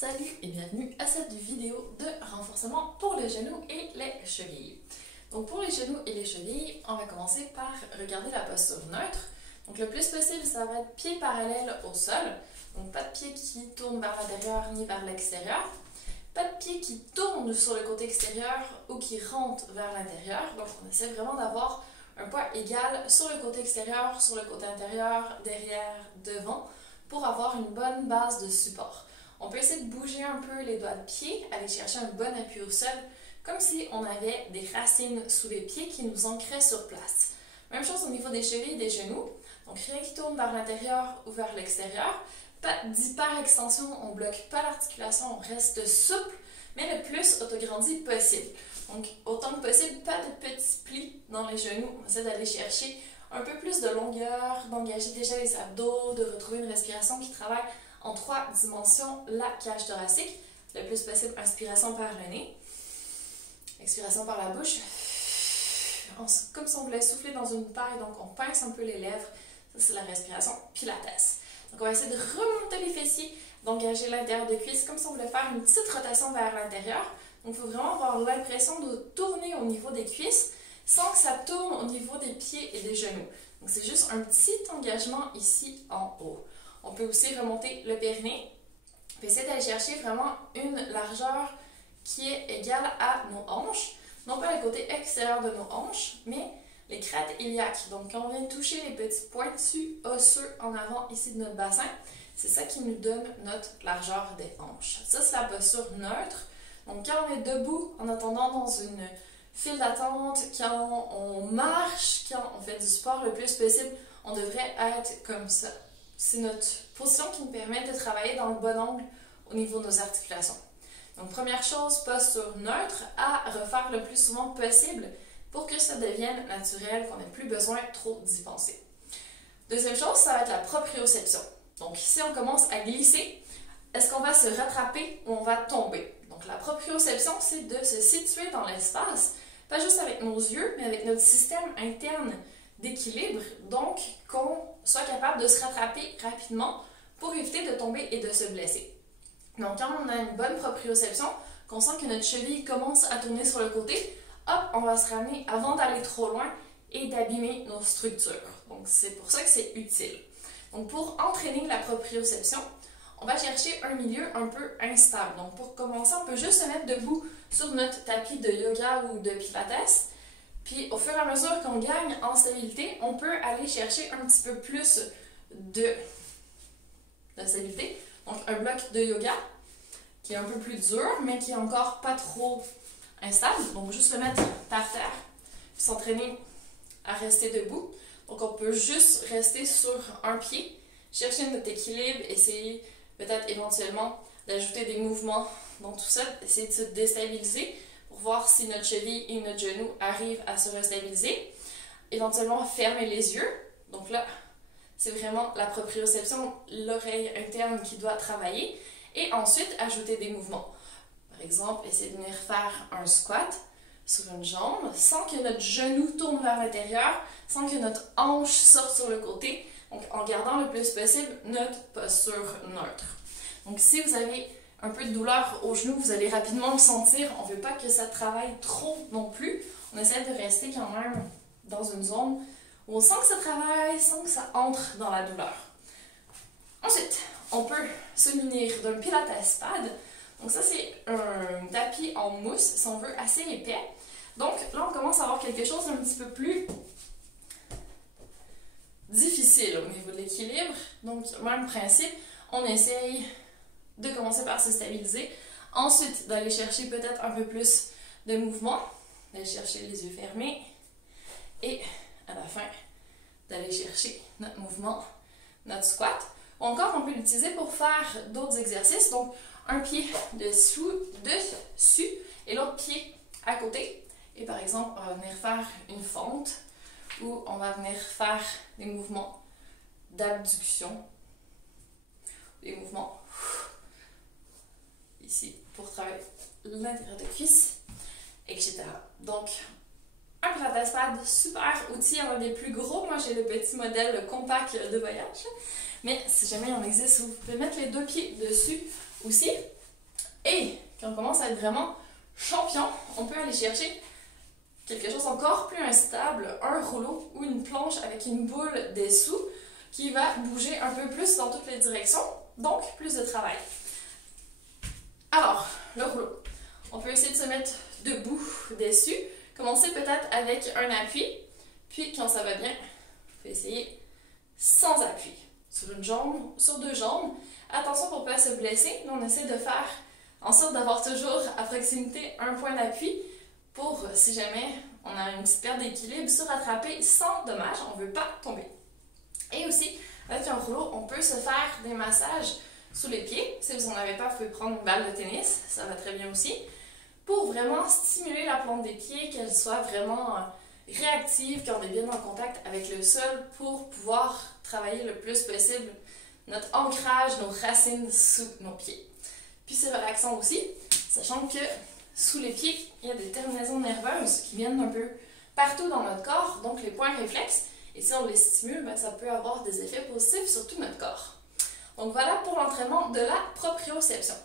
Salut et bienvenue à cette vidéo de renforcement pour les genoux et les chevilles. Donc pour les genoux et les chevilles, on va commencer par regarder la posture neutre. Donc le plus possible, ça va être pieds parallèles au sol. Donc pas de pieds qui tournent vers l'intérieur ni vers l'extérieur. Pas de pieds qui tournent sur le côté extérieur ou qui rentrent vers l'intérieur. Donc on essaie vraiment d'avoir un poids égal sur le côté extérieur, sur le côté intérieur, derrière, devant, pour avoir une bonne base de support. On peut essayer de bouger un peu les doigts de pied, aller chercher un bon appui au sol, comme si on avait des racines sous les pieds qui nous ancraient sur place. Même chose au niveau des chevilles et des genoux. Donc rien qui tourne vers l'intérieur ou vers l'extérieur. Pas d'hyper-extension, on ne bloque pas l'articulation, on reste souple, mais le plus autograndi possible. Donc autant que possible, pas de petits plis dans les genoux. On essaie d'aller chercher un peu plus de longueur, d'engager déjà les abdos, de retrouver une respiration qui travaille en 3 dimensions, la cage thoracique. Le plus possible, inspiration par le nez, expiration par la bouche. Comme si on voulait souffler dans une paille, donc on pince un peu les lèvres. Ça, c'est la respiration pilates. Donc on va essayer de remonter les fessiers, d'engager l'intérieur de cuisse, comme si on voulait faire une petite rotation vers l'intérieur. Donc il faut vraiment avoir l'impression de tourner au niveau des cuisses, sans que ça tourne au niveau des pieds et des genoux. Donc c'est juste un petit engagement ici en haut. On peut aussi remonter le périnée. On peut essayer d'aller chercher vraiment une largeur qui est égale à nos hanches. Non pas le côté extérieur de nos hanches, mais les crêtes iliaques. Donc quand on vient toucher les petits pointus osseux en avant ici de notre bassin, c'est ça qui nous donne notre largeur des hanches. Ça, c'est la posture neutre. Donc quand on est debout en attendant dans une file d'attente, quand on marche, quand on fait du sport le plus possible, on devrait être comme ça. C'est notre position qui nous permet de travailler dans le bon angle au niveau de nos articulations. Donc première chose, posture neutre à refaire le plus souvent possible pour que ça devienne naturel, qu'on n'ait plus besoin trop d'y penser. Deuxième chose, ça va être la proprioception. Donc ici, on commence à glisser. Est-ce qu'on va se rattraper ou on va tomber? Donc la proprioception, c'est de se situer dans l'espace, pas juste avec nos yeux, mais avec notre système interne d'équilibre, donc qu'on soit capable de se rattraper rapidement pour éviter de tomber et de se blesser. Donc quand on a une bonne proprioception, qu'on sent que notre cheville commence à tourner sur le côté, hop, on va se ramener avant d'aller trop loin et d'abîmer nos structures. Donc c'est pour ça que c'est utile. Donc pour entraîner la proprioception, on va chercher un milieu un peu instable. Donc pour commencer, on peut juste se mettre debout sur notre tapis de yoga ou de pilates. Puis au fur et à mesure qu'on gagne en stabilité, on peut aller chercher un petit peu plus de stabilité. Donc un bloc de yoga qui est un peu plus dur, mais qui est encore pas trop instable. Donc juste le mettre par terre, puis s'entraîner à rester debout. Donc on peut juste rester sur un pied, chercher notre équilibre, essayer peut-être éventuellement d'ajouter des mouvements dans tout ça, essayer de se déstabiliser pour voir si notre cheville et notre genou arrivent à se restabiliser. Éventuellement, fermer les yeux. Donc là, c'est vraiment la proprioception, l'oreille interne qui doit travailler. Et ensuite, ajouter des mouvements. Par exemple, essayer de venir faire un squat sur une jambe sans que notre genou tourne vers l'intérieur, sans que notre hanche sorte sur le côté. Donc, en gardant le plus possible notre posture neutre. Donc, si vous avez un peu de douleur au genou, vous allez rapidement le sentir. On ne veut pas que ça travaille trop non plus. On essaie de rester quand même dans une zone où on sent que ça travaille, sans que ça entre dans la douleur. Ensuite, on peut se munir d'un pilates pad. Donc ça, c'est un tapis en mousse, si on veut, assez épais. Donc là, on commence à avoir quelque chose d'un petit peu plus difficile au niveau de l'équilibre. Donc, même principe, on essaye de commencer par se stabiliser. Ensuite, d'aller chercher peut-être un peu plus de mouvement, d'aller chercher les yeux fermés. Et à la fin, d'aller chercher notre mouvement, notre squat. Ou encore, on peut l'utiliser pour faire d'autres exercices. Donc, un pied dessus et l'autre pied à côté. Et par exemple, on va venir faire une fente ou on va venir faire des mouvements d'abduction, des mouvements ici pour travailler l'intérieur de cuisse, etc. Donc, un pilates pad, super outil, un des plus gros. Moi, j'ai le petit modèle compact de voyage. Mais si jamais il en existe, vous pouvez mettre les 2 pieds dessus aussi. commence à être vraiment champion, on peut aller chercher quelque chose encore plus instable, un rouleau ou une planche avec une boule dessous qui va bouger un peu plus dans toutes les directions, donc plus de travail. Alors, le rouleau. On peut essayer de se mettre debout dessus. Commencer peut-être avec un appui, puis quand ça va bien, on peut essayer sans appui. Sur une jambe, sur deux jambes. Attention pour ne pas se blesser. Nous, on essaie de faire en sorte d'avoir toujours à proximité un point d'appui pour, si jamais on a une petite perte d'équilibre, se rattraper sans dommage. On ne veut pas tomber. Et aussi, avec un rouleau, on peut se faire des massages sous les pieds. Si vous n'en avez pas, vous pouvez prendre une balle de tennis. Ça va très bien aussi. Pour vraiment stimuler la plante des pieds, qu'elle soit vraiment réactive, qu'on est bien en contact avec le sol pour pouvoir travailler le plus possible notre ancrage, nos racines sous nos pieds. Puis c'est relaxant aussi, sachant que sous les pieds, il y a des terminaisons nerveuses qui viennent un peu partout dans notre corps, donc les points réflexes, et si on les stimule, ben, ça peut avoir des effets positifs sur tout notre corps. Donc voilà pour l'entraînement de la proprioception.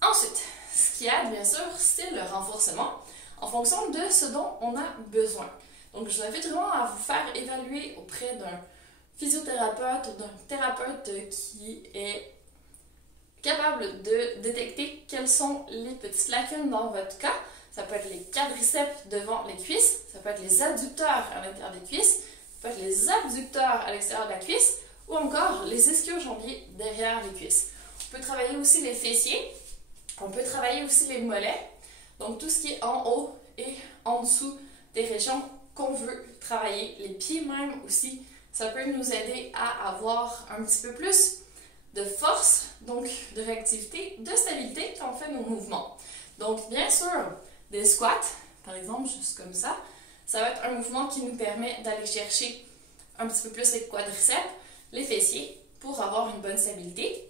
Ensuite, ce qui aide bien sûr, c'est le renforcement en fonction de ce dont on a besoin. Donc je vous invite vraiment à vous faire évaluer auprès d'un physiothérapeute ou d'un thérapeute qui est capable de détecter quelles sont les petites lacunes dans votre cas. Ça peut être les quadriceps devant les cuisses, ça peut être les adducteurs à l'intérieur des cuisses, ça peut être les abducteurs à l'extérieur de la cuisse ou encore les ischio-jambiers derrière les cuisses. On peut travailler aussi les fessiers, on peut travailler aussi les mollets, donc tout ce qui est en haut et en dessous des régions qu'on veut travailler. Les pieds même aussi, ça peut nous aider à avoir un petit peu plus de force, donc de réactivité, de stabilité quand on fait nos mouvements. Donc bien sûr, des squats, par exemple, juste comme ça va être un mouvement qui nous permet d'aller chercher un petit peu plus les quadriceps, les fessiers, pour avoir une bonne stabilité.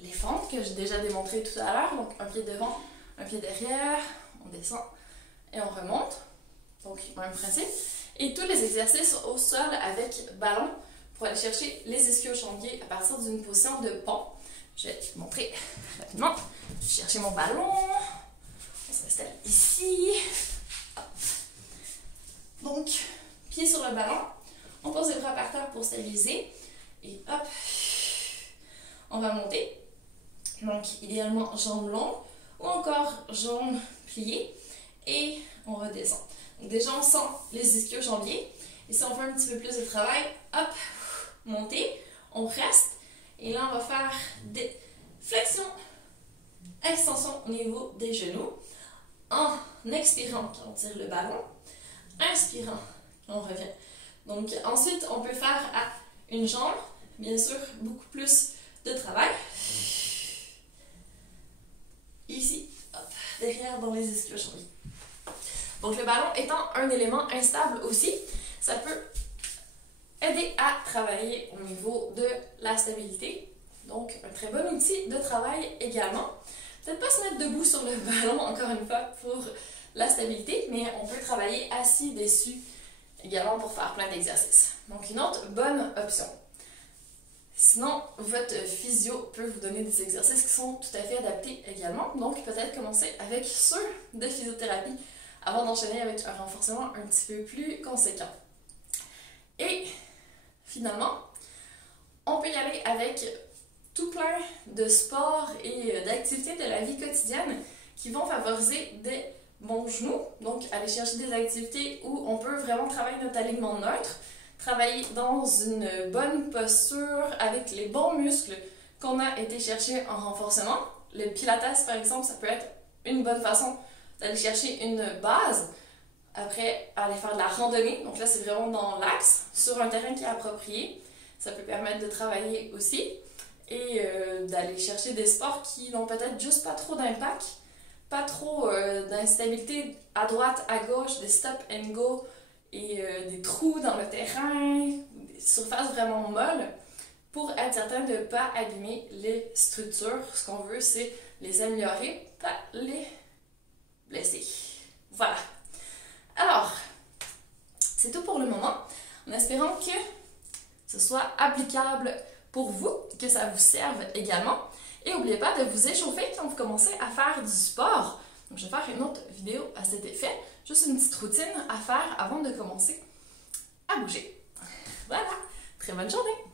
Les fentes que j'ai déjà démontré tout à l'heure, donc un pied devant, un pied derrière, on descend et on remonte, donc même principe. Et tous les exercices au sol avec ballon pour aller chercher les ischio-jambiers à partir d'une position de pont. Je vais vous montrer rapidement. Je vais chercher mon ballon, on s'installe ici. Hop. Donc, pied sur le ballon, on pose les bras par terre pour stabiliser et hop, on va monter. Donc, idéalement, jambes longues ou encore jambes pliées et on redescend. Donc, déjà, on sent les ischio-jambiers. Et si on fait un petit peu plus de travail, hop, monter, on reste. Et là, on va faire des flexions, extensions au niveau des genoux. En expirant, quand on tire le ballon. Inspirant, on revient. Donc, ensuite, on peut faire à une jambe, bien sûr, beaucoup plus de travail. Ici, hop, derrière dans les ischio-jambiers. Donc le ballon étant un élément instable aussi, ça peut aider à travailler au niveau de la stabilité. Donc un très bon outil de travail également. Peut-être pas se mettre debout sur le ballon, encore une fois, pour la stabilité, mais on peut travailler assis dessus également pour faire plein d'exercices. Donc une autre bonne option. Sinon, votre physio peut vous donner des exercices qui sont tout à fait adaptés également. Donc, peut-être commencer avec ceux de physiothérapie avant d'enchaîner avec un renforcement un petit peu plus conséquent. Et finalement, on peut y aller avec tout plein de sports et d'activités de la vie quotidienne qui vont favoriser des bons genoux. Donc, aller chercher des activités où on peut vraiment travailler notre alignement neutre, travailler dans une bonne posture avec les bons muscles qu'on a été chercher en renforcement. Le pilates, par exemple, ça peut être une bonne façon d'aller chercher une base. Après, aller faire de la randonnée. Donc là, c'est vraiment dans l'axe, sur un terrain qui est approprié. Ça peut permettre de travailler aussi et d'aller chercher des sports qui n'ont peut-être juste pas trop d'impact, pas trop d'instabilité à droite, à gauche, des stop and go, et des trous dans le terrain, des surfaces vraiment molles, pour être certain de ne pas abîmer les structures. Ce qu'on veut, c'est les améliorer, pas les blesser. Voilà. Alors, c'est tout pour le moment, en espérant que ce soit applicable pour vous, que ça vous serve également. Et n'oubliez pas de vous échauffer quand vous commencez à faire du sport. Donc, je vais faire une autre vidéo à cet effet. Juste une petite routine à faire avant de commencer à bouger. Voilà, très bonne journée!